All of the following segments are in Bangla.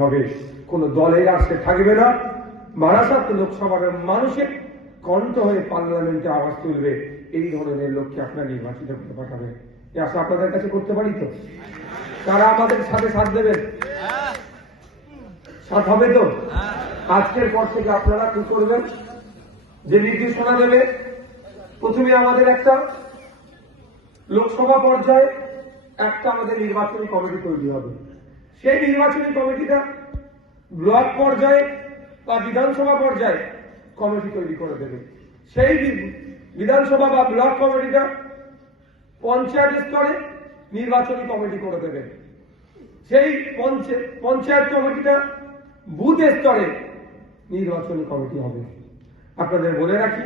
হবে কোন দলের আর সে থাকবে না। বারাসাত লোকসভার মানুষের কণ্ঠ হয়ে পার্লামেন্টে আওয়াজ তুলবে। এই ধরনের লক্ষ্যে আপনারা নির্বাচিত করতে পাঠাবেন এ আশা আপনাদের কাছে করতে পারি তো? তারা আমাদের সাথে সাথ দেবেন। সাথ হবে তো? আজকের পর থেকে আপনারা কি করবেন? যে নির্দেশনা দেবে, প্রথমে আমাদের একটা লোকসভা পর্যায়ে একটা আমাদের নির্বাচনী কমিটি তৈরি হবে। সেই নির্বাচনী কমিটিটা ব্লক পর্যায়ে বা বিধানসভা পর্যায়ে কমিটি তৈরি করে দেবে। সেই বিধানসভা বা ব্লক কমিটিটা পঞ্চায়েত স্তরে নির্বাচনী কমিটি করে দেবে। সেই পঞ্চায়েত পঞ্চায়েত কমিটিটা বুথ স্তরে নির্বাচনী কমিটি হবে। আপনাদের বলে রাখি,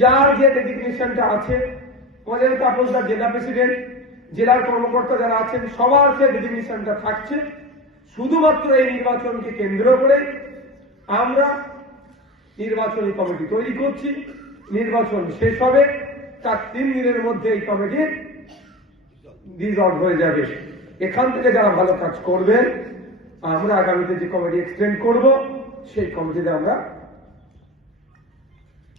যার যে ডেজিগনেশনটা আছে আমাদের তাপসদার জেলা প্রেসিডেন্ট জেলার কর্মকর্তা যারা আছেন, সবার যে ডেজিগনেশনটা থাকছে, শুধুমাত্র এই নির্বাচনকে কেন্দ্র করে আমরা নির্বাচনী কমিটি তৈরি করছি, নির্বাচন শেষ হবে তার তিন দিনের মধ্যে এই কমিটি ডিজলভ হয়ে যাবে। এখান থেকে যারা ভালো কাজ করবেন, আমরা আগামীতে যে কমিটি এক্সটেন্ড করব, সেই কমিটিতে আমরা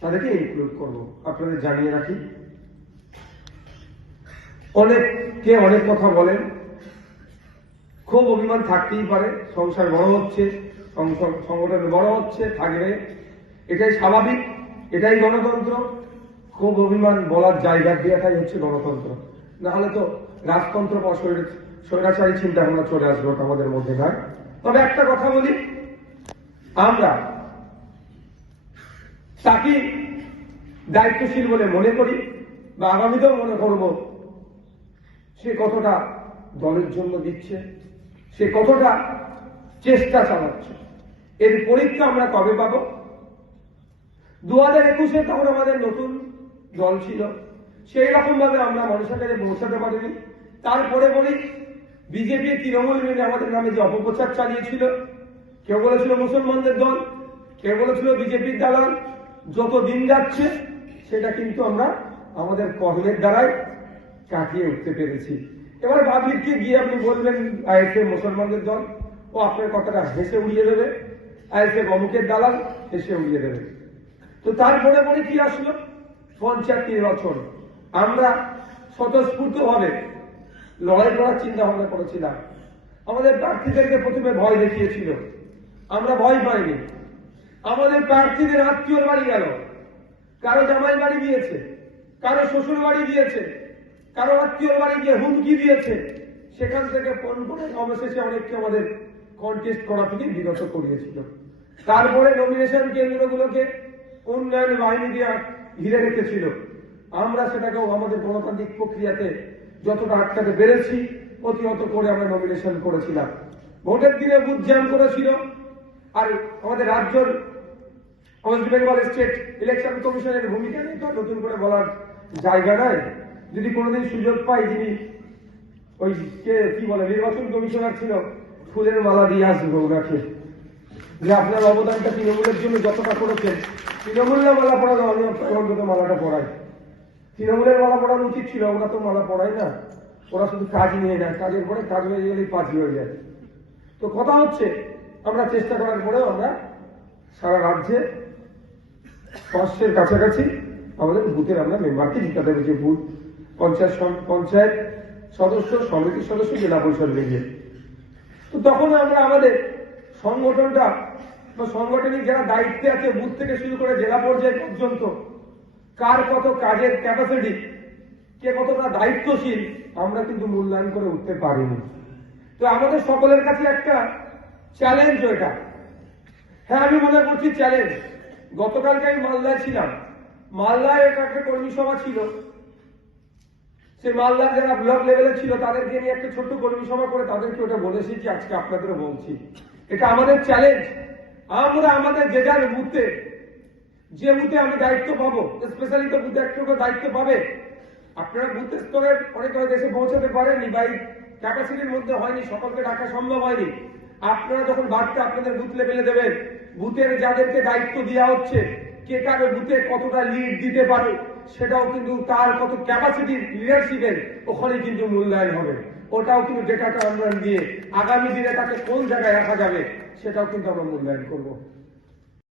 তাদেরকে ইনক্লুড করব। আপনাদের জানিয়ে রাখি অনেককে অনেক কথা বলেন। খুব অভিমান থাকতেই পারে, সংসার বড় হচ্ছে সংগঠন বড় হচ্ছে, থাকবে। এটাই স্বাভাবিক, এটাই গণতন্ত্র। খুব অভিমান বলার জায়গা দেওয়াটাই হচ্ছে গণতন্ত্র। না হলে তো রাজতন্ত্র বা স্বৈর- স্বৈরাচারী চিন্তা ভাবনা চলে আসবে ওটা আমাদের মধ্যে নয় তবে একটা কথা বলি, আমরা তাকে দায়িত্বশীল বলে মনে করি, বা আগামীতেও মনে করব সে কতটা দলের জন্য দিচ্ছে, সে কতটা চেষ্টা চালাচ্ছে, এর পরীক্ষা আমরা কবে পাব? দু হাজার একুশে তখন আমাদের নতুন দল ছিল, সেই রকম ভাবে আমরা মানুষের কাছে পৌঁছাতে পারিনি। তারপরে বলি, বিজেপি তৃণমূল মিলে আমাদের নামে যে অপপ্রচার চালিয়েছিল, কেউ বলেছিল মুসলমানদের দল, কেউ বলেছিল বিজেপির দালাল, যত দিন যাচ্ছে, সেটা কিন্তু আমরা আমাদের কর্মের দ্বারাই কাটিয়ে উঠতে পেরেছি। এবার পাবলিককে গিয়ে আপনি বলবেন আইএসএ মুসলমানদের দল, ও আপনার কথাটা হেসে উড়িয়ে দেবে। আইএসএ অমুকের দালাল হেসে উড়িয়ে দেবে। তো তারপরে পরে কি আসলো? পঞ্চায়েত নির্বাচন। আমরা স্বতঃস্ফূর্ত ভাবে লড়াই করার চিন্তা ভাবনা করেছিলাম। আমাদের প্রার্থীদেরকে প্রথমে ভয় দেখিয়েছিল। আমরা ভয় পাইনি। আমাদের প্রার্থীদের আত্মীয়র বাড়ি গেল। কারও জামাই বাড়ি দিয়েছে কারও শ্বশুর বাড়ি দিয়েছে কারও আত্মীয়র বাড়ি গিয়ে হুমকি দিয়েছে। সেখান থেকে ফোন করে অবশেষে অনেককে আমাদের কন্টেস্ট করা থেকে বিরত করিয়েছিল। তারপরে নমিনেশন কেন্দ্রগুলোকে উন্নয়ন বাহিনী দিয়ে ঘিরে রেখেছিল। আমরা সেটাকেও আমাদের গণতান্ত্রিক প্রক্রিয়াতে যতটা আটকাতে পেরেছি প্রতিহত করে আমরা নমিনেশন করেছিলাম। ভোটের দিনে বুথ জ্যাম করেছিল। আর আমাদের রাজ্যের ওয়েস্ট বেঙ্গল স্টেট ইলেকশন কমিশনের ভূমিকা নেই তো নতুন করে বলার জায়গা নয় যদি কোনোদিন সুযোগ পাই, যিনি ওই কে, কি বলে, নির্বাচন কমিশনার ছিল, ফুলের মালা দিয়ে আসব ওনাকে। যে আপনার অবদানটা তৃণমূলের জন্য যতটা করেছেন, তৃণমূলের মালা পড়ানো আমি অন্তত মালাটা পড়াই তৃণমূলের মালা পড়ানো উচিত ছিল, ওরা তো মালা পড়ায় না। ওরা শুধু কাজ নিয়ে নেয়, কাজের পরে কাজ হয়ে গেলেই পাঁচি হয়ে যায়। তো কথা হচ্ছে, আমরা চেষ্টা করার পরেও আমরা সারা রাজ্যে পাঁচশের কাছাকাছি আমাদের বুথের আমরা মেম্বারকে জিতাতে পেরেছি বুথ পঞ্চায়েত পঞ্চায়েত সদস্য, সমিতির সদস্য, জেলা পরিষদ মিলিয়ে তো তখন আমরা আমাদের সংগঠনটা বা সাংগঠনিক যারা দায়িত্বে আছে, বুথ থেকে শুরু করে জেলা পর্যায় পর্যন্ত, কার কত কাজের ক্যাপাসিটি কে কতটা দায়িত্বশীল, আমরা কিন্তু মূল্যায়ন করে উঠতে পারিনি। তো আমাদের সকলের কাছে একটা চ্যালেঞ্জ এটা হ্যাঁ আমি মনে করছি চ্যালেঞ্জ গতকালকে আমি মালদায় ছিলাম। মালদায় একটা কর্মী সভা ছিল। সে মালদার যারা ব্লক লেভেলে ছিল, তাদেরকে নিয়ে একটা ছোট্ট কর্মী সভা করে তাদেরকে ওটা বলে এসেছি, আজকে আপনাদেরও বলছি। এটা আমাদের চ্যালেঞ্জ আমরা আমাদের যে যার বুথে, যে বুথে আমি দায়িত্ব পাবো স্পেশালি তো বুথে একটু দায়িত্ব পাবে, আপনারা বুথ স্তরে অনেক দেশে পৌঁছাতে পারেননি বা ক্যাপাসিটির মধ্যে হয়নি, সকলকে ডাকা সম্ভব হয়নি। আপনারা যখন বার্তা আপনাদের বুথ লেভেলে দেবেন, বুথের যাদেরকে দায়িত্ব দেওয়া হচ্ছে, কে কারও বুথে কতটা লিড দিতে পারে সেটাও কিন্তু তার কত ক্যাপাসিটি লিডারশিপের ওখানে কিন্তু মূল্যায়ন হবে। ওটাও কিন্তু ডেটাটা আমরা দিয়ে আগামী দিনে তাকে কোন জায়গায় রাখা যাবে, সেটাও কিন্তু আমরা মূল্যায়ন করব।